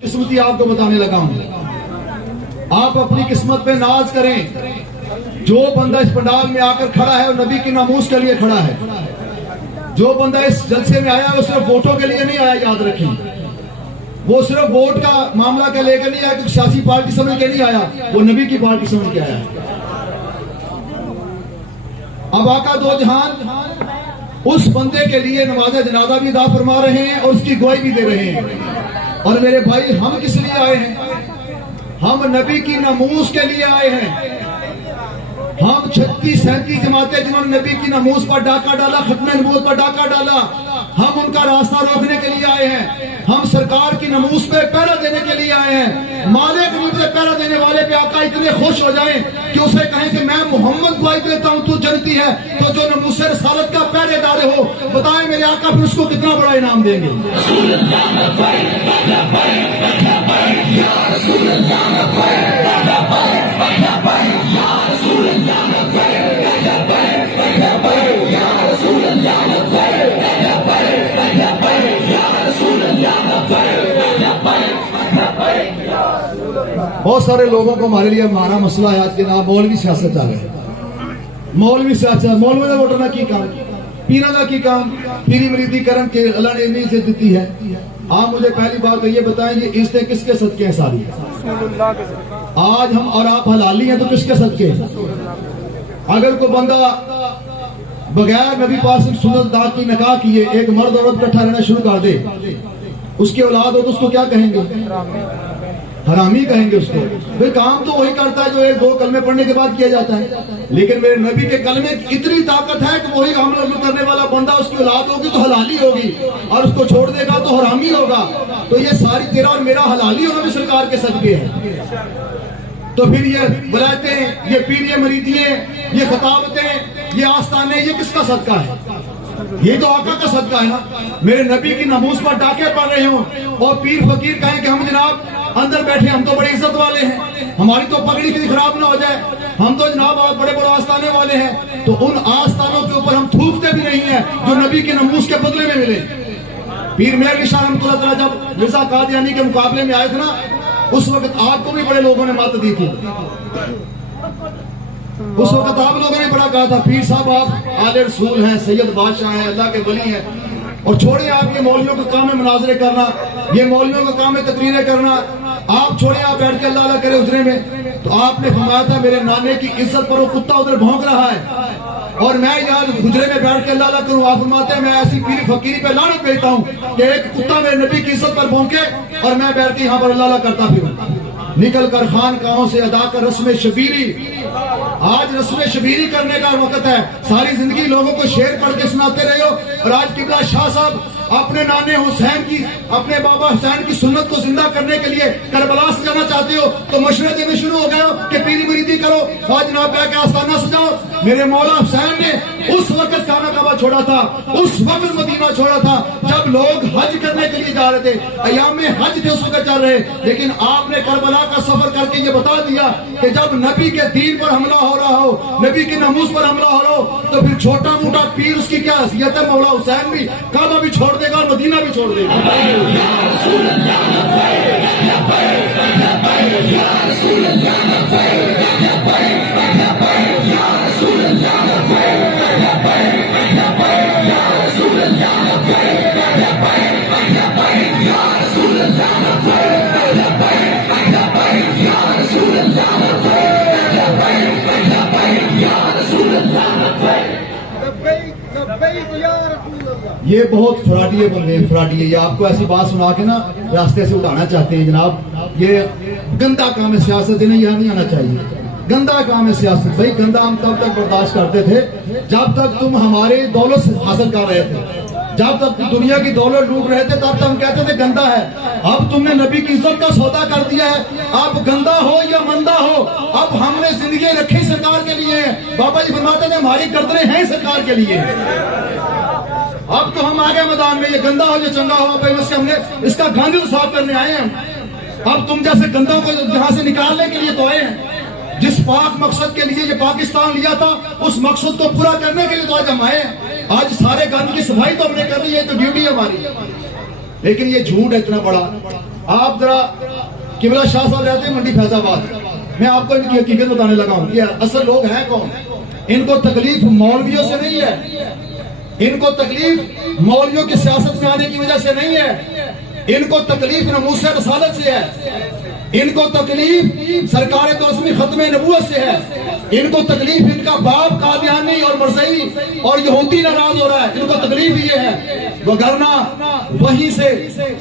किस्मती आपको बताने लगा हूं। आप अपनी किस्मत पे नाज करें। जो बंदा इस पंडाल में आकर खड़ा है वो नबी की नामूस के लिए खड़ा है। जो बंदा इस जलसे में आया वो सिर्फ वोटों के लिए नहीं आया, याद रखें। वो सिर्फ वोट का मामला के लेकर नहीं आया, सियासी पार्टी समझ के नहीं आया, वो नबी की पार्टी समझ के आया। अब आका दो जहान उस बंदे के लिए नमाज़ जनाजा भी अदा फरमा रहे हैं और उसकी गवाही भी दे रहे हैं। और मेरे भाई, हम किस लिए आए हैं? हम नबी की नमूस के लिए आए हैं। हम 36-37 जमातें जिन्होंने नबी की नमूस पर डाका डाला, खत्म नबूवत पर डाका डाला, हम उनका रास्ता रोकने के लिए आए हैं। हम सरकार की नमूस पे पहरा देने के लिए आए हैं। मालिक नूर पे पहरा देने वाले पे आका इतने खुश हो जाएं कि उसे कहें कि मैं मोहम्मद गवाही देता हूं, तू जनती है। तो जो नमूस रसालत का पहरेदार हो, बताएं मेरे आका फिर उसको कितना बड़ा इनाम देंगे। बहुत सारे लोगों को हमारे लिए हमारा मसला है आज के नाम मौलवी सियासत आ गए। मौलवी सियासत, मौलवी वोटना की काम, पीरा का की काम, पीरी मरीदी करम के अल्लाह ने इतनी इज्जत दी है। आप मुझे पहली बात तो ये बताएं, ये इज्जतें किसके सदके हैं? सारी आज हम और आप हलाली हैं तो किसके सदके? अगर कोई बंदा बगैर नबी पाक सुन्नत दाग की निकाह किए एक मर्द औरत इकट्ठा रहना शुरू कर दे, उसकी औलाद हो तो उसको क्या कहेंगे? हरामी कहेंगे उसको। भाई काम तो वही करता है जो एक दो कलमे पढ़ने के बाद किया जाता है। लेकिन मेरे नबी के कलमे की इतनी ताकत है कि वही अमल करने वाला बंदा, उसकी औलाद होगी तो हलाली होगी और उसको छोड़ देगा तो हरामी होगा। तो ये सारी तेरा और मेरा हलाली होना भी सरकार के सदके है। तो फिर ये वलायतें, ये पीर, ये मरीदिये, ये खताबतें, ये आस्ताने, ये किसका सदका है? ये तो आका का सदका है ना। मेरे नबी की नमूस पर डाके पड़ रहे हो और पीर फकीर कहें कि हम जनाब अंदर बैठे, हम तो बड़ी इज्जत वाले हैं, हमारी तो पगड़ी किसी खराब ना हो जाए, हम तो जनाब बड़े बड़े आस्ताने वाले हैं। तो उन आस्तानों के ऊपर हम थूकते भी नहीं है जो नबी के नमूस के बदले में मिले। पीर मेहर निशान रहमतुल्लाह जब मिर्जा कादियानी के मुकाबले में आए थे ना, उस वक्त आपको भी बड़े लोगों ने मत दी थी। उस वक्त आप लोगों ने बड़ा कहा था, पीर साहब आप आले रसूल हैं, सैयद बादशाह हैं, अल्लाह के वली हैं। और छोड़िए आप ये मौलवियों का काम है मुनाजरे करना, ये मौलवियों का काम है तकरीरें करना। आप छोड़िए, आप बैठ के अल्लाह अल्लाह करे उजरे में। तो आपने फरमाया था मेरे नाने की इज्जत पर वो कुत्ता उधर भौंक रहा है और मैं यार गुजरे में बैठ के अल्लाह अल्लाह करूं। आप फरमाते हैं मैं ऐसी पीरी फकीरी पे लानत भेजता हूं कि एक कुत्ता मेरे नबी की इज्जत पर भौंके और मैं बैठ के यहाँ पर अल्लाह अल्लाह करता फिरूं। निकल कर खानकाहों से अदा कर रस्म शबीरी। आज रस्म शबीरी करने का वक्त है। सारी जिंदगी लोगों को शेर पढ़ के सुनाते रहे हो और आज किबला शाह साहब अपने नाने हुसैन की, अपने बाबा हुसैन की सुन्नत को जिंदा करने के लिए करबला से जाना चाहते हो तो मशवरे देने शुरू हो गए हो कि पीरी मुरीदी करो, आज जनाब के आस्थाना सजाओ। मेरे मौला हुसैन ने उस वक्त खाना काबा छोड़ा था, उस वक्त मदीना छोड़ा था जब लोग हज करने के लिए जा रहे थे, अयाम हज थे उस वक्त चल रहे। लेकिन आपने करबला का सफर करके ये बता दिया कि जब नबी के दीन पर हमला हो रहा हो, नबी की नमूस पर हमला हो रहा हो, तो फिर छोटा मोटा पीर उसकी क्या हैसियत है? मौला हुसैन भी काबा भी छोड़ देगा और मदीना भी छोड़ देगा। ये बहुत फ्रॉडिये बंदे हैं, फ्रॉडिये। ये आपको ऐसी बात सुना के ना रास्ते से उठाना चाहते हैं। जनाब ये गंदा काम है सियासत, इन्हें यहाँ नहीं आना चाहिए। गंदा काम है सियासत। भाई गंदा हम तब तक बर्दाश्त करते थे जब तक तुम हमारे दौलत हासिल कर रहे थे, जब तक दुनिया की दौलत लूट रहे थे तब तक हम कहते थे गंदा है। अब तुमने नबी की इज्जत का सौदा कर दिया है, अब गंदा हो या मंदा हो, अब हमने जिंदगी रखी सरकार के लिए। बाबा जी फरमाते थे हमारी गर्दनें हैं सरकार के लिए। अब तो हम आ गए मैदान में, ये गंदा हो या चंगा हो, बस हमने इसका गांधी साफ करने आए हैं। अब तुम जैसे गंदों को यहां से निकालने के लिए तो आए हैं। जिस पाक मकसद के लिए ये पाकिस्तान लिया था उस मकसद को पूरा करने के लिए तो आज हम आए हैं। आज सारे गंद की सफाई तो हमने कर ली है, तो ड्यूटी है हमारी। लेकिन ये झूठ है इतना बड़ा آپ ذرا قبلہ شاہ صاحب رہتے ہیں منڈی فیضآباد، میں آپ کو ان کی حقیقت بتانے لگا ہوں کہ اصل لوگ ہیں کون. ان کو تکلیف مولویوں سے نہیں ہے، ان کو تکلیف مولویوں کی سیاست میں آنے کی وجہ سے نہیں ہے، ان کو تکلیف ناموس رسالت سے ہے، ان کو تکلیف سرکار دوسری ختم نبوت سے ہے، ان کو تکلیف ان کا باپ قادیانی اور مرزئی اور یہودی ناراض ہو رہا ہے، ان کو تکلیف یہ ہے. وگرنہ وہیں سے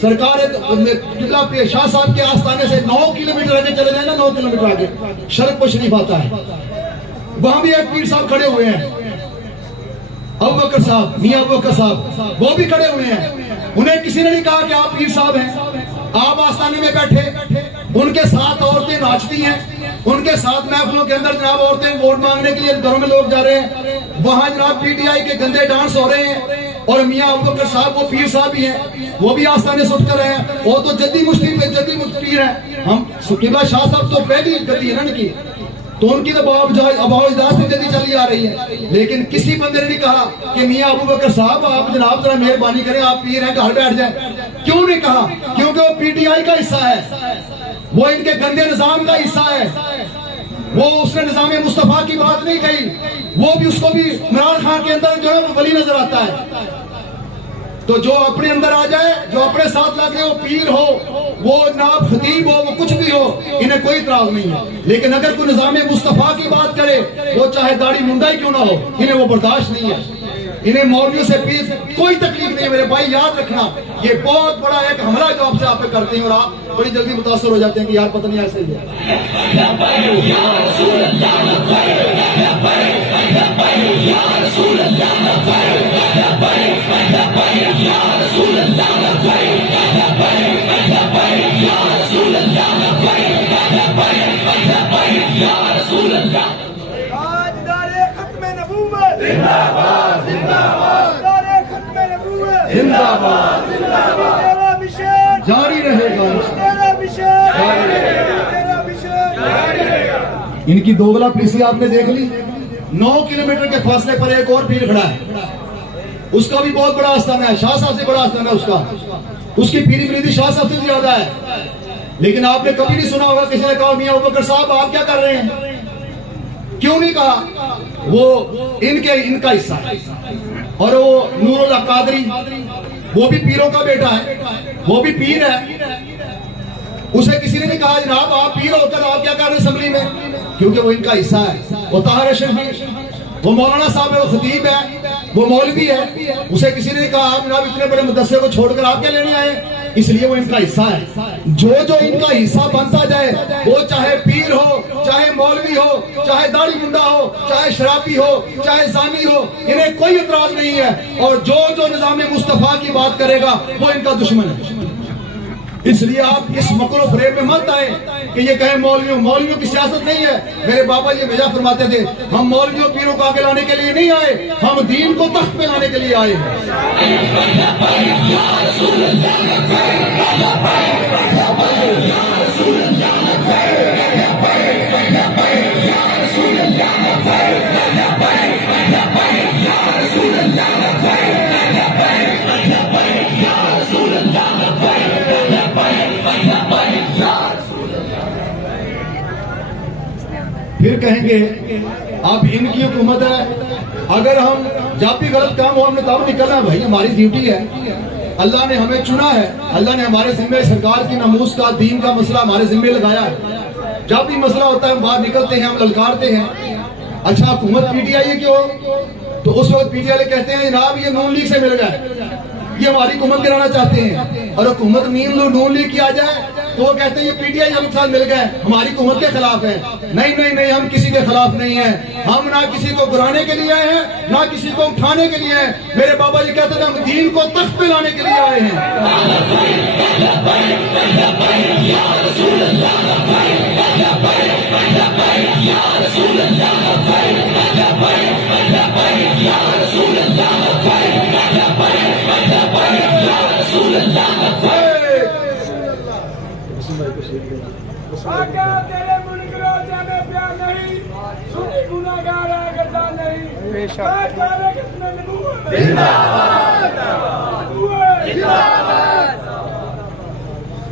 سرکار قبلہ شاہ صاحب کے آستانے سے 9 کلومیٹر آگے چلے جائیں نا، 9 کلومیٹر آگے شرق و شریف آتا ہے، وہاں بھی ایک پیر صاحب کھڑے ہوئے ہیں، ابو بکر صاحب، میاں ابو بکر صاحب، وہ بھی کھڑے ہوئے ہیں. انہیں کسی نے نہیں کہا کہ آپ پیر صاحب ہیں. آپ آستانے میں بیٹھے، ان کے ساتھ عورتیں ناچتی ہیں، ان کے ساتھ محفلوں کے اندر جناب عورتیں ووٹ مانگنے کے لیے گھروں میں لوگ جا رہے ہیں، وہاں جناب پی ٹی آئی کے گندے ڈانس ہو رہے ہیں، اور میاں ابو بکر صاحب وہ پیر صاحب بھی ہیں، وہ بھی آستانے سٹ کر رہے ہیں. وہ تو جدی مفتی پیر ہیں. ہم قبلہ شاہ صاحب تو پہلی گدی ہے نا ان کی، تو ان کی تو اباؤ اجداد سے جدی چلی آ رہی ہے. لیکن کسی بندے نے نہیں کہا کہ میاں ابو بکر صاحب آپ جناب ذرا مہربانی کریں، آپ پیر ہیں گھر بیٹھ جائیں. کیوں نہیں کہا؟ کیونکہ وہ پی ٹی آئی کا حصہ ہے، وہ ان کے گندے نظام کا حصہ ہے. وہ اس نے نظام مصطفیٰ کی بات نہیں کہی، وہ بھی اس کو بھی عمران خان کے اندر جو ہے وہ ولی نظر آتا ہے. تو جو اپنے اندر آ جائے، جو اپنے ساتھ لگے، وہ پیر ہو، وہ جناب خطیب ہو، وہ کچھ بھی ہو، انہیں کوئی اعتراض نہیں ہے. لیکن اگر کوئی نظام مصطفیٰ کی بات کرے، وہ چاہے داڑھی منڈا ہی کیوں نہ ہو، انہیں وہ برداشت نہیں ہے. انہیں مولویوں سے کوئی تکلیف نہیں ہے. میرے بھائی یاد رکھنا، یہ بہت بڑا ایک حملہ جو آپ سے آپ پہ کرتے ہیں، اور آپ بڑی جلدی متاثر ہو جاتے ہیں کہ یار پتہ نہیں ایسے ہی ہے. جاری رہے گا. ان کی دوگلا پلیسی آپ نے دیکھ لی. 9 کلومیٹر کے فاصلے پر ایک اور پیر کھڑا ہے، اس کا بھی بہت بڑا آستانہ ہے، شاہ صاحب سے بڑا آستانہ ہے اس کا، اس کی پیری مریدی شاہ صاحب سے زیادہ ہے. لیکن آپ نے کبھی نہیں سنا ہوگا کسی نے کہا میاں ابو بکر صاحب آپ کیا کر رہے ہیں. کیوں نہیں کہا؟ وہ ان کا حصہ ہے. اور وہ نور اللہ قادری، وہ بھی پیروں کا بیٹا ہے، وہ بھی پیر ہے. اسے کسی نے نہیں کہا جناب آپ پیر ہو کر آپ کیا کر رہے ہیں اسمبلی میں، کیونکہ وہ ان کا حصہ ہے. وہ طاہر شریف، وہ مولانا صاحب ہے، وہ خطیب ہے، وہ مولوی ہے. اسے کسی نے نہیں کہا آپ جناب اتنے بڑے مدرسے کو چھوڑ کر آپ کیا لینے آئے. اس لیے وہ ان کا حصہ ہے. جو ان کا حصہ بنتا جائے، وہ چاہے پیر ہو، چاہے مولوی ہو، چاہے داڑھی منڈا ہو، چاہے شرابی ہو، چاہے زانی ہو، انہیں کوئی اعتراض نہیں ہے. اور جو نظام مصطفیٰ کی بات کرے گا وہ ان کا دشمن ہے. اس لیے آپ اس مکر و فریب میں مت آئیں کہ یہ کہیں مولویوں کی سیاست نہیں ہے. میرے بابا یہ بھیجا فرماتے تھے ہم مولویوں پیروں کو آگے لانے کے لیے نہیں آئے، ہم دین کو تخت پہ لانے کے لیے آئے ہیں. پھر کہیں گے اب ان کی حکومت ہے، اگر ہم جب بھی غلط کام ہو ہم نے تب نکلنا. بھائی ہماری ڈیوٹی ہے، اللہ نے ہمیں چنا ہے، اللہ نے ہمارے ذمے سرکار کی ناموس کا دین کا مسئلہ ہمارے ذمے لگایا ہے. جب بھی مسئلہ ہوتا ہے ہم باہر نکلتے ہیں، ہم للکارتے ہیں. اچھا حکومت پی ٹی آئی ہے کیوں؟ تو اس وقت پی ٹی آئی کہتے ہیں جناب یہ نون لیگ سے مل گئے، یہ ہماری حکومت گرانا چاہتے ہیں. اور حکومت نون لیگ کی آ جائے تو وہ کہتے ہیں یہ پی ٹی آئی ہم ساتھ مل گئے ہماری حکومت کے خلاف ہے. نہیں، ہم کسی کے خلاف نہیں ہیں. ہم نہ کسی کو گرانے کے لیے آئے ہیں، نہ کسی کو اٹھانے کے لیے ہیں. میرے بابا جی کہتے تھے ہم دین کو تخت پہ لانے کے لیے آئے ہیں. تیرے ملک روزے میں پیار نہیں، سنی گناہگار ہے گردان نہیں.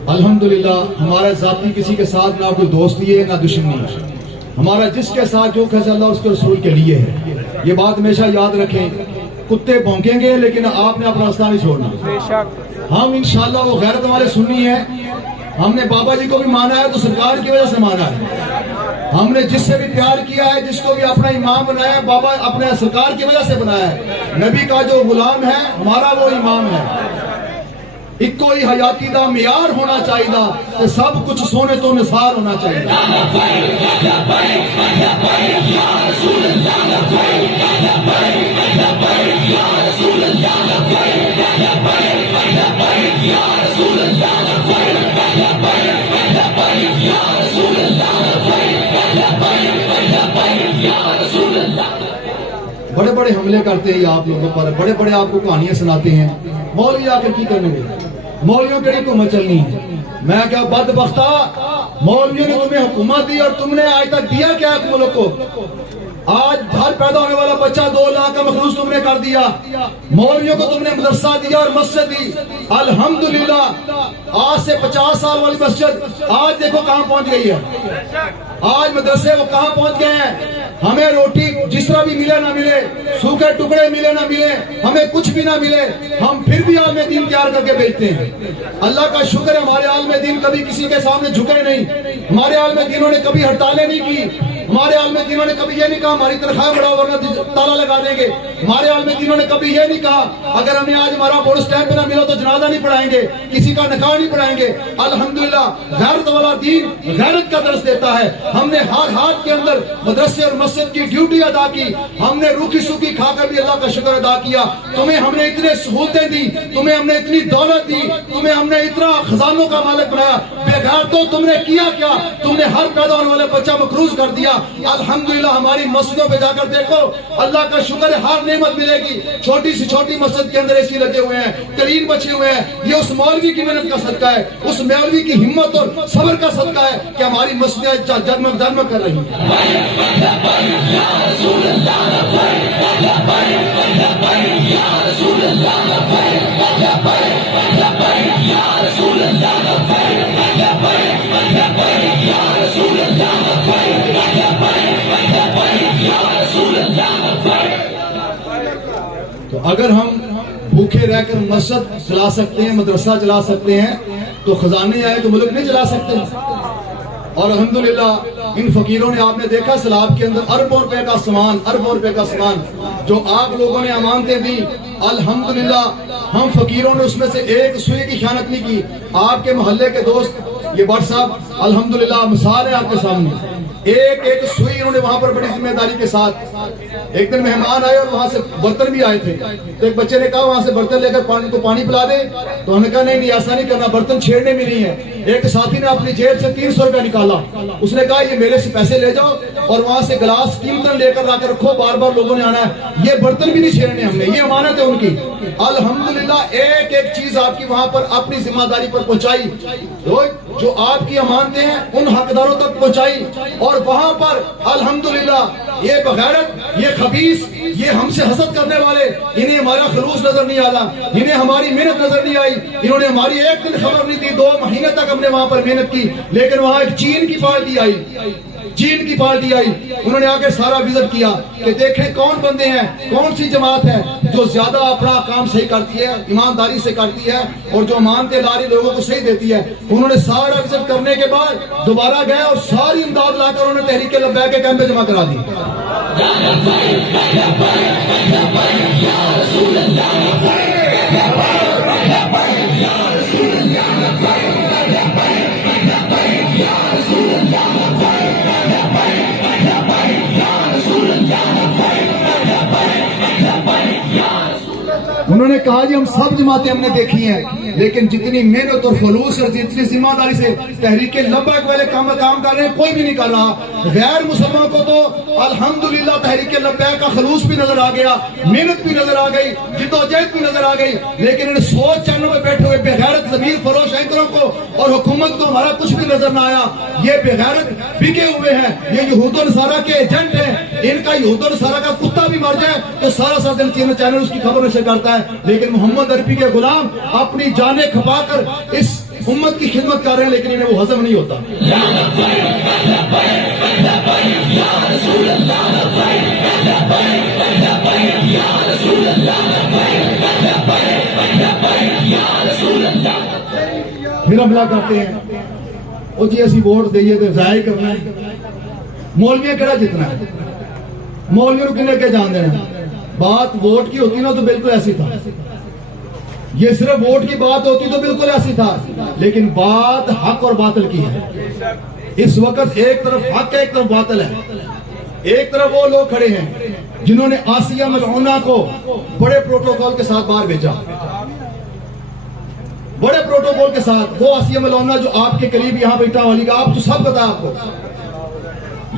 الحمدللہ ہمارا ذاتی کسی کے ساتھ نہ کوئی دوستی ہے نہ دشمنی ہے. ہمارا جس کے ساتھ جو فیصلہ اللہ اس کے رسول کے لیے ہے. یہ بات ہمیشہ یاد رکھیں. کتے بھونکیں گے لیکن آپ نے اپنا راستہ نہیں چھوڑنا. ہم انشاءاللہ وہ غیرت والے سنی ہیں. ہم نے بابا جی کو بھی مانا ہے تو سرکار کی وجہ سے مانا ہے. ہم نے جس سے بھی پیار کیا ہے, جس کو بھی اپنا امام بنایا ہے, بابا اپنے سرکار کی وجہ سے بنایا ہے. نبی کا جو غلام ہے ہمارا وہ امام ہے. ایک کوئی حیاتی دا معیار ہونا چاہیے کہ سب کچھ سونے تو نثار ہونا چاہیے. بڑے بڑے حملے کرتے ہیں آپ لوگوں پر, بڑے بڑے آپ کو کہانیاں سناتے ہیں. مولوی آ کر کی کرنے گے؟ مولویوں کے لیے حکومت چلنی ہے. میں کیا بدبختہ, مولویوں نے تمہیں حکومت دی اور تم نے آج تک دیا کیا ہے ملک کو؟ آج ہر پیدا ہونے والا بچہ 2 لاکھ کا مخلوص تم نے کر دیا. مولویوں کو تم نے مدرسہ دیا اور مسجد دی. الحمدللہ آج سے 50 سال والی مسجد آج دیکھو کہاں پہنچ گئی ہے. آج مدرسے وہ کہاں پہنچ گئے ہیں. ہمیں روٹی جس طرح بھی ملے نہ ملے, سوکھے ٹکڑے ملے نہ ملے, ہمیں کچھ بھی نہ ملے, ہم پھر بھی عالم دین تیار کر کے بیچتے ہیں. اللہ کا شکر ہے ہمارے عالم دین کبھی کسی کے سامنے جھکے نہیں. ہمارے عالم دینوں نے کبھی ہڑتالیں نہیں کی. ہمارے عالم دینوں نے کبھی یہ نہیں کہا ہماری تنخواہ بڑھاؤ ورنہ تالا لگا دیں گے. ہمارے عالم دینوں نے کبھی یہ نہیں کہا اگر ہمیں آج ہمارا بورڈ اسٹیمپ نہ ملا تو جنازہ نہیں پڑھائیں گے, کسی کا نکاح نہیں پڑھائیں گے. الحمدللہ غیرت والا دین غیرت کا درس دیتا ہے. ہم نے ہر ہاتھ کے اندر مدرسے اور مسجد کی ڈیوٹی ادا کی. ہم نے روکھی سوکھی کھا کر بھی اللہ کا شکر ادا کیا. تمہیں ہم نے اتنے سہولتیں دی, تمہیں ہم نے اتنی دولت دی, تمہیں ہم نے اتنا خزانوں کا مالک بنایا. بغیر تو تم نے کیا کیا, تم نے ہر پیدا ہونے والے بچہ مقروض کر دیا. الحمدللہ ہماری مسجدوں پہ جا کر دیکھو, اللہ کا شکر ہے ہر نعمت ملے گی. چھوٹی سی چھوٹی مسجد کے اندر اے سی لگے ہوئے ہیں, کلین بچے ہوئے ہیں. یہ اس مولوی کی محنت کا صدقہ ہے, اس مولوی کی ہمت اور صبر کا صدقہ ہے کہ ہماری مسجدیں جگمگ جگمگ کر رہی ہیں. تو اگر ہم بھوکے رہ کر مسجد چلا سکتے ہیں, مدرسہ چلا سکتے ہیں, تو خزانے آئے تو ملک نہیں چلا سکتے. اور الحمدللہ ان فقیروں نے, آپ نے دیکھا سیلاب کے اندر اربوں روپے کا سامان, اربوں روپے کا سامان جو آپ لوگوں نے امانتیں دی. الحمدللہ ہم فقیروں نے اس میں سے ایک سوئی کی خیانت نہیں کی. آپ کے محلے کے دوست یہ بٹ صاحب الحمدللہ مثال ہے آپ کے سامنے. ایک ایک سوئی انہوں نے وہاں پر بڑی ذمہ داری کے ساتھ. ایک دن مہمان آئے اور وہاں سے برتن بھی آئے تھے, تو ایک بچے نے کہا وہاں سے برتن لے کر پانی پلا دے, تو انہوں نے کہا نہیں ایسا نہیں کرنا, برتن چھیڑنے میں نہیں ہے. ایک ساتھی نے اپنی جیب سے 300 روپے نکالا, اس نے کہا یہ میرے سے پیسے لے جاؤ اور وہاں سے گلاس قیمتاً لے کر لا کر رکھو, بار بار لوگوں نے آنا ہے. یہ برتن بھی نہیں چھیڑنے ہم نے, یہ امانت ہے ان کی. الحمدللہ ایک ایک چیز آپ کی وہاں پر اپنی ذمہ داری پر پہنچائی, جو آپ کی امانتیں ہیں ان حقداروں تک پہنچائی. اور وہاں پر الحمدللہ یہ بغیرت, یہ خبیث, یہ ہم سے حسد کرنے والے, انہیں ہمارا خلوص نظر نہیں آیا, انہیں ہماری محنت نظر نہیں آئی. انہوں نے ہماری ایک دن خبر نہیں دی, 2 مہینے تک ہم نے وہاں پر محنت کی. لیکن وہاں ایک چین کی پارٹی آئی, چین کی پارٹی آئی. انہوں نے آ کے سارا وزٹ کیا کہ دیکھیں کون بندے ہیں, کون سی جماعت ہے جو زیادہ اپنا کام صحیح کرتی ہے, ایمانداری سے کرتی ہے, اور جو مانتے لاری لوگوں کو صحیح دیتی ہے. انہوں نے سارا وزٹ کرنے کے بعد دوبارہ گئے اور ساری امداد لا کر انہوں نے تحریک لبیک کے کیمپ میں جمع کرا دی. انہوں نے کہا جی ہم سب جماعتیں ہم نے دیکھی ہیں, لیکن جتنی محنت اور خلوص اور جتنی ذمہ داری سے تحریک لبیک والے کام کر رہے ہیں کوئی بھی نہیں کر رہا. غیر مسلمانوں کو تو الحمدللہ تحریک لبیک کا خلوص بھی نظر آ گیا, محنت بھی نظر آ گئی, جدوجہد بھی نظر آ گئی. لیکن ان سوچ چینلوں میں بیٹھے ہوئے بغیرت ضمیر فروش اینکروں کو اور حکومت کو ہمارا کچھ بھی نظر نہ آیا. یہ بغیرت بکے ہوئے ہیں, یہ یہود و نصارہ کے ایجنٹ ہیں. ان کا یہود و نصارہ کا کتا بھی مر جائے تو سارا دن چینل اس کی خبر نشر کرتا ہے. لیکن محمد عربی کے غلام اپنی جانیں کھپا کر اس उम्मत की खिदमत कर रहे हैं लेकिन इन्हें वो हजम नहीं होता। फिर हमला करते हैं, वो जी असी वोट दईए तो जाहिर करना है, मौलवियां केड़ा जितना है, मौलवियों को किन्ने के जान देना। बात वोट की होती ना तो बिल्कुल ऐसी था, ये सिर्फ वोट की बात होती तो बिल्कुल ऐसी था, लेकिन बात हक और बातिल की है। इस वक्त एक तरफ हक है, एक तरफ बातिल है। एक तरफ वो लोग खड़े हैं जिन्होंने आसिया मलऊना को बड़े प्रोटोकॉल के साथ बाहर भेजा, बड़े प्रोटोकॉल के साथ। वो आसिया मलऊना जो आपके करीब यहाँ बैठा वाली का, आप तो सब पता आपको।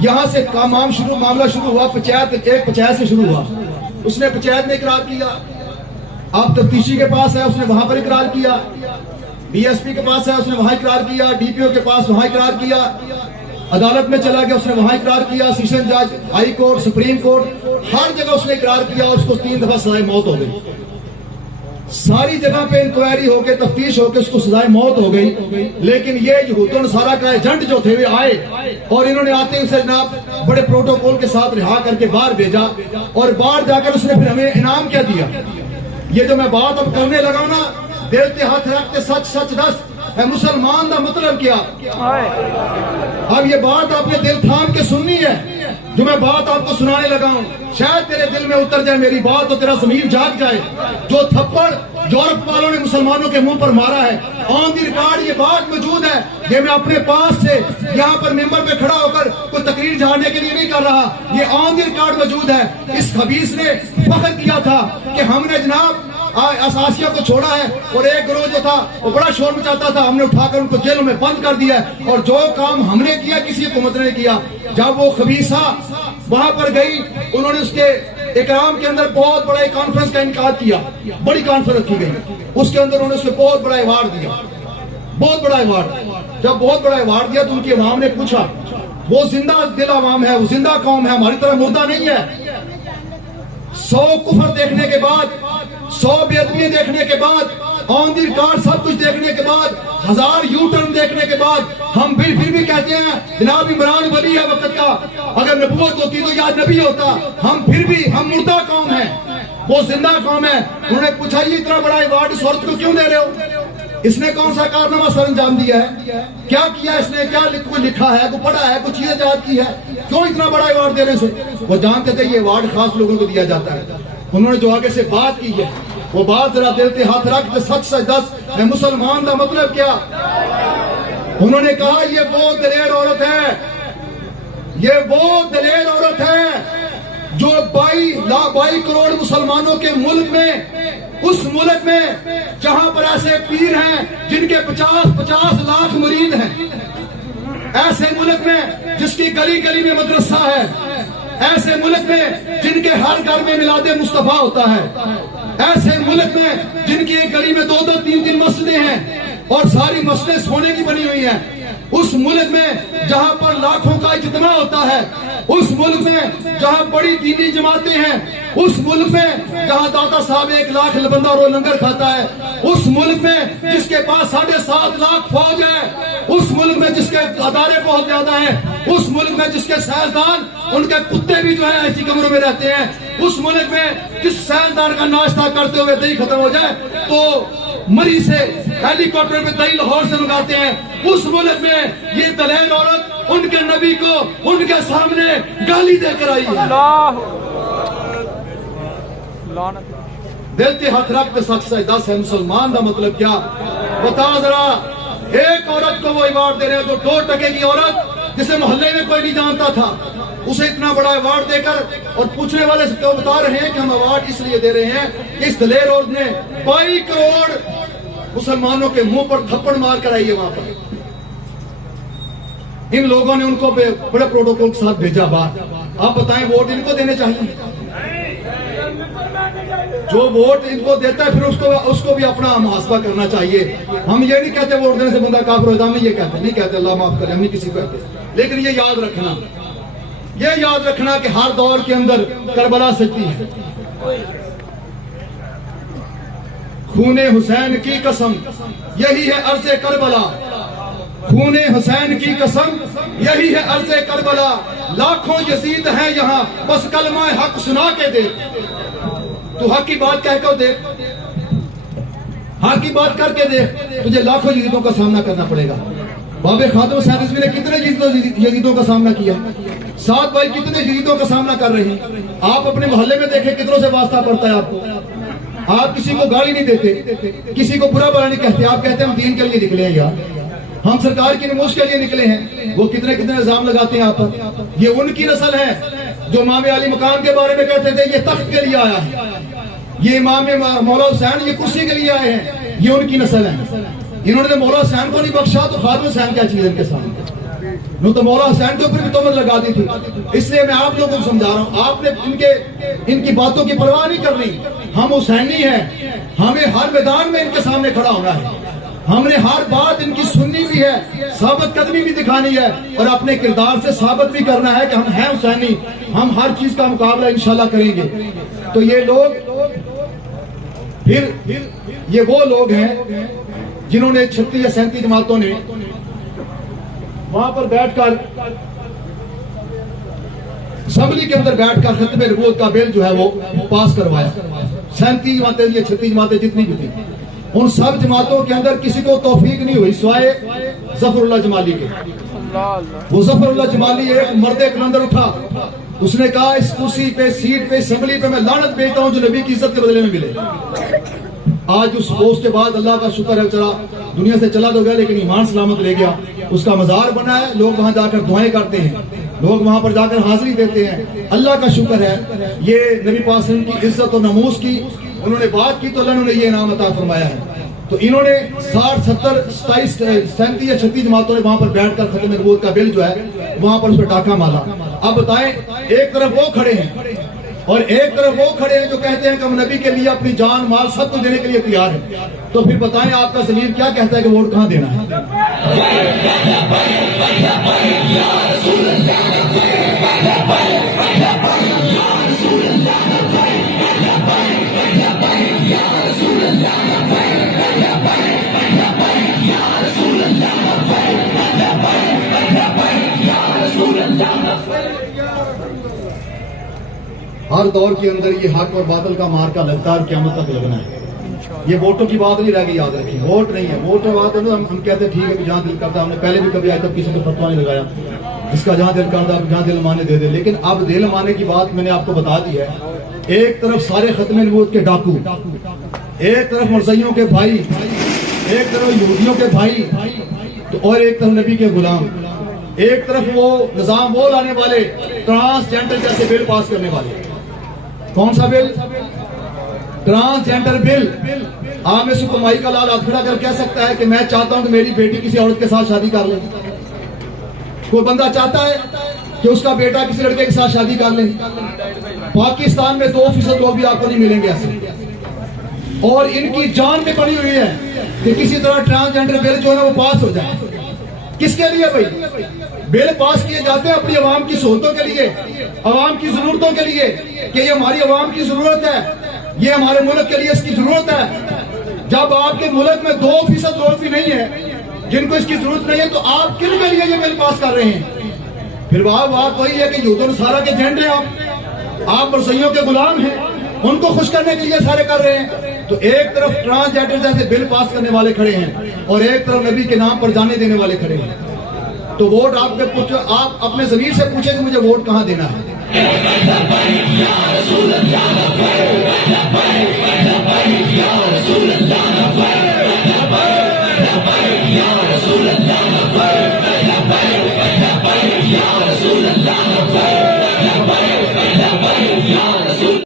यहां से मामला शुरू हुआ, पंचायत से शुरू हुआ। उसने पंचायत में इकरार किया, आप तफ्तीशी के पास है, उसने वहां पर इकरार किया, डीएसपी के पास है, उसने वहां इकरार किया, डीपीओ के पास वहां इकरार किया, अदालत में चला गया, उसने वहां इकरार किया, सेशन जज, हाई कोर्ट, सुप्रीम कोर्ट, हर जगह उसने इकरार किया और उसको 3 दफा सजाए मौत हो गई। सारी जगह पे इंक्वायरी होके, तफ्तीश होके उसको सजाए मौत हो गई। लेकिन ये यहूदो नसारा का एजेंट जो थे वे आए और इन्होंने आते ही उसे जनाब बड़े प्रोटोकॉल के साथ रिहा करके बाहर भेजा। और बाहर जाकर उसने फिर हमें इनाम क्या दिया। ये जो मैं बात अब करने लगा ना, दिल ते हाथ रखते सच सच दस, है मुसलमान का मतलब क्या। अब ये बात आपने दिल थाम के सुननी है जो मैं बात आपको सुनाने लगा हूं। शायद तेरे दिल में उतर जाए मेरी बात, तो तेरा ज़मीर जाग जाए। जो थप्पड़ यूरोप वालों ने मुसलमानों के मुंह पर मारा है, ऑन दी रिकॉर्ड ये बात मौजूद है। ये मैं अपने पास से यहाँ पर मेंबर पे खड़ा होकर कोई तकरीर झाड़ने के लिए नहीं कर रहा, ये ऑन दी रिकॉर्ड मौजूद है। इस खबीस ने फख्र किया था कि हमने जनाब असासिया को छोड़ा है, और एक गिरोह जो था वो बड़ा शोर मचाता था, हमने उठाकर उनको जेलों में बंद कर दिया है। और जो काम हमने किया किसी हुकूमत ने किया। जब वो खबीसा वहां पर गई, उन्होंने उसके इकराम के अंदर बहुत बड़ा एक कॉन्फ्रेंस का इनकार किया, बड़ी कॉन्फ्रेंस रखी गई, उसके अंदर उन्होंने उसे बहुत बड़ा अवार्ड दिया, बहुत बड़ा अवार्ड। जब बहुत बड़ा अवार्ड दिया तो उनकी अवाम ने पूछा, वो जिंदा दिल अवाम है, वो जिंदा कौम है, हमारी तरह मुर्दा नहीं है। 100 कुफर देखने के बाद, 100 बेअदबियां देखने के बाद, ऑन दी रिकॉर्ड सब कुछ देखने के बाद, 1000 यू टर्न देखने के बाद, हम फिर भी कहते हैं जनाब इमरान वली है वक्त का, अगर नबूवत होती तो या नबी होता। हम फिर भी हम मुर्दा कौम है, वो जिंदा कौम है। उन्होंने पूछा ये इतना बड़ा अवार्ड इस औरत को क्यों दे रहे हो, इसने कौन सा कारनामा सर अंजाम दिया है, क्या किया इसने, क्या कोई लिखा है, कोई पढ़ा है, कुछ चीजें याद की है, क्यों इतना बड़ा अवार्ड देने से। वो जानते थे ये अवार्ड खास लोगों को दिया जाता है। उन्होंने जो आगे से बात की है वो बात जरा दिल पे हाथ रख के सच सच दस, मैं मुसलमान का मतलब क्या। उन्होंने कहा ये वो दलेर औरत है, ये वो दलेर औरत है जो 22 करोड़ मुसलमानों के मुल्क में, उस मुल्क में जहां पर ऐसे पीर हैं जिनके 50 लाख मुरीद हैं, ऐसे मुल्क में जिसकी गली गली में मदरसा है, ऐसे मुल्क में जिनके हर घर में मिलादे मुस्तफा होता है, ऐसे मुल्क में जिनकी एक गली में 2-2, 3-3 मस्जिदें हैं और सारी मस्जिदें सोने की बनी हुई हैं, उस मुल्क में जहां पर लाखों का इज्तिमा होता है, उस मुल्क में जहां बड़ी दीनी जमातें हैं, उस मुल्क में जहां दाता साहब 1 लाख बंदा रो लंगर खाता है, उस मुल्क में जिसके पास 7.5 लाख फौज है, उस मुल्क में जिसके अदारे बहुत ज्यादा हैं, उस मुल्क में जिसके साइंसदान उनके कुत्ते भी जो है ऐसी कमरों में रहते हैं, उस मुल्क में जिस साइंसदान का नाश्ता करते हुए दही खत्म हो जाए तो मरी से हेलीकॉप्टर में दही लाहौर से मंगाते हैं, उस मुल्क में ये दलेर औरत उनके नबी को उनके सामने गाली देकर आई है। दिल के हाथ रख के सच सच दस है मुसलमान का मतलब क्या। बता जरा, एक औरत को वो अवार्ड दे रहे हैं जो 2% की औरत जिसे मोहल्ले में कोई नहीं जानता था, उसे इतना बड़ा अवार्ड देकर, और पूछने वाले से क्यों बता रहे हैं कि हम अवार्ड इसलिए दे रहे हैं कि इस दलेर औरत ने 22 करोड़ मुसलमानों के मुंह पर थप्पड़ मार कर आई है वहां पर। इन लोगों ने उनको बड़े प्रोटोकॉल के साथ भेजा बाहर। आप बताएं वोट इनको देने चाहिए? जो वोट इनको देता है फिर उसको भी अपना मुहासबा करना चाहिए। हम ये नहीं कहते वोट देने से बंदा काफिर होता, हम ये कहते नहीं कहते, अल्लाह माफ करे, हम नहीं किसी को कहते। लेकिन ये याद रखना कि हर दौर के अंदर करबला सच्ची है, खून हुसैन की कसम यही है अर्ज़ करबला, खून हुसैन की कसम यही है अर्ज़ करबला, लाखों यजीद हैं यहाँ बस कलमा हक सुना के दे। तू हक की बात कह कर देख, हक की बात करके देख, तुझे लाखों यजीदों का सामना करना पड़ेगा। बाबे खातून हुसैन रिजवी ने कितने यजीदों का सामना किया, 7 भाई कितने यजीदों का सामना कर रहे हैं। आप अपने मोहल्ले में देखें कितनों से वास्ता पड़ता है आपको। आप किसी को गाली नहीं देते, किसी को बुरा भला नहीं कहते, आप कहते हैं हम दीन के लिए निकले हैं यार, हम सरकार की नमूज के लिए निकले हैं। वो कितने कितने इल्जाम लगाते हैं आप पर। ये उनकी नस्ल है जो इमाम अली मकाम के बारे में कहते थे ये तख्त के लिए आया है, ये इमाम मौला हुसैन ये कुर्सी के लिए आए हैं, ये उनकी नस्ल है। इन्होंने तो मौला हुसैन को नहीं बख्शा तो खातून हुसैन क्या चीज इनके सामने, नो तो मौला हुसैन के ऊपर भी तोहमत लगा दी थी। इसलिए मैं आप लोगों को समझा रहा हूँ, आपने इनकी बातों की परवाह नहीं करनी। हम हुसैनी हैं, हमें हर मैदान में इनके सामने खड़ा होना है, हमने हर बात इनकी सुननी भी है, साबित कदमी भी दिखानी है और अपने किरदार से साबित भी करना है कि हम हैं हुसैनी। हम हर चीज का मुकाबला इंशाल्लाह करेंगे। तो ये लोग फिर ये वो लोग हैं जिन्होंने 36 या 37 जमातों ने वहां पर बैठकर असेंबली के अंदर बैठकर खत्म नबूवत का बिल जो है वो पास करवाया। 37 जमातें, ये 36 जमातें जितनी भी थी, उन सब जमातों के अंदर किसी को तौफीक नहीं हुई सिवाय जफरुल्लाह जमाली के। वो जफरुल्लाह जमाली एक मर्दे कलंदर उठा, उसने कहा इस कुर्सी पे, सीट पे, असेंबली पे मैं लानत भेजता हूं जो नबी की इज्जत के बदले में मिले। आज उस पोस्ट के बाद अल्लाह का शुक्र है, चला दुनिया से चला तो गया लेकिन ईमान सलामत ले गया। उसका मजार बना है, लोग वहां जाकर दुआएं करते हैं, लोग वहां पर जाकर हाजिरी देते हैं। अल्लाह का शुक्र है, ये नबी पाक सल्लल्लाहु अलैहि वसल्लम की इज्जत और नमूस की उन्होंने बात की तो अल्लाह ने ये इनाम अता फरमाया है। तो इन्होंने 60, 70, 27, 37 या 36 जमातों ने वहां पर बैठकर खत्म नबूवत का बिल जो है वहां पर उस पर टाका मारा। अब बताएं, एक तरफ वो खड़े हैं और एक तरफ वो खड़े हैं जो कहते हैं कि हम नबी के लिए अपनी जान माल सब कुछ देने के लिए तैयार हैं। तो फिर बताएं आपका ज़मीर क्या कहता है कि वोट कहां देना है? हर दौर के अंदर ये हक और बादल का मार्का लगता है, क़यामत तक लगना है। ये वोटों की बात नहीं रह गई, याद रखिए, वोट नहीं है। वोट बात है ना, हम कहते हैं ठीक है जहाँ दिल करता है। हमने पहले भी कभी आए तब किसी को फतवा नहीं लगाया, इसका जहाँ दिल करता है जहाँ दिल माने दे दे। लेकिन अब दिल माने की बात मैंने आपको बता दी है। एक तरफ सारे खत्म नबूवत के डाकू, एक तरफ मरज़इयों के भाई, एक तरफ यहूदियों के भाई, तो और एक तरफ नबी के गुलाम, एक तरफ वो निजाम वो लाने वाले ट्रांसजेंडर जैसे बिल पास करने वाले। कौन सा बिल? Transgender bill. आप में से कमाई का लाल हाथ खड़ा कर कह सकता है कि मैं चाहता हूं कि मेरी बेटी किसी औरत के साथ शादी कर ले? कोई बंदा चाहता है कि उसका बेटा किसी लड़के के साथ शादी कर ले? पाकिस्तान में 2% लोग भी आपको नहीं मिलेंगे ऐसे। और इनकी जान में पड़ी हुई है कि किसी तरह ट्रांसजेंडर बिल जो है ना वो पास हो जाए। किसके लिए भाई बिल पास किए जाते हैं? अपनी आवाम की सहूलतों के लिए, आवाम की जरूरतों के लिए, कि ये हमारी आवाम की जरूरत है, ये हमारे मुल्क के लिए इसकी जरूरत है। जब आपके मुल्क में 2% लोग भी नहीं है जिनको इसकी जरूरत नहीं है, तो आप किन के लिए ये बिल पास कर रहे हैं? फिर बात वही है कि यूदन सारा के झंडे आप मरज़इयों के गुलाम हैं, उनको खुश करने के लिए सारे कर रहे हैं। तो एक तरफ ट्रांसजेंडर जैसे बिल पास करने वाले खड़े हैं और एक तरफ नबी के नाम पर जाने देने वाले खड़े हैं। तो वोट आपके पूछो, आप अपने ज़मीर से पूछे कि मुझे वोट कहां देना है।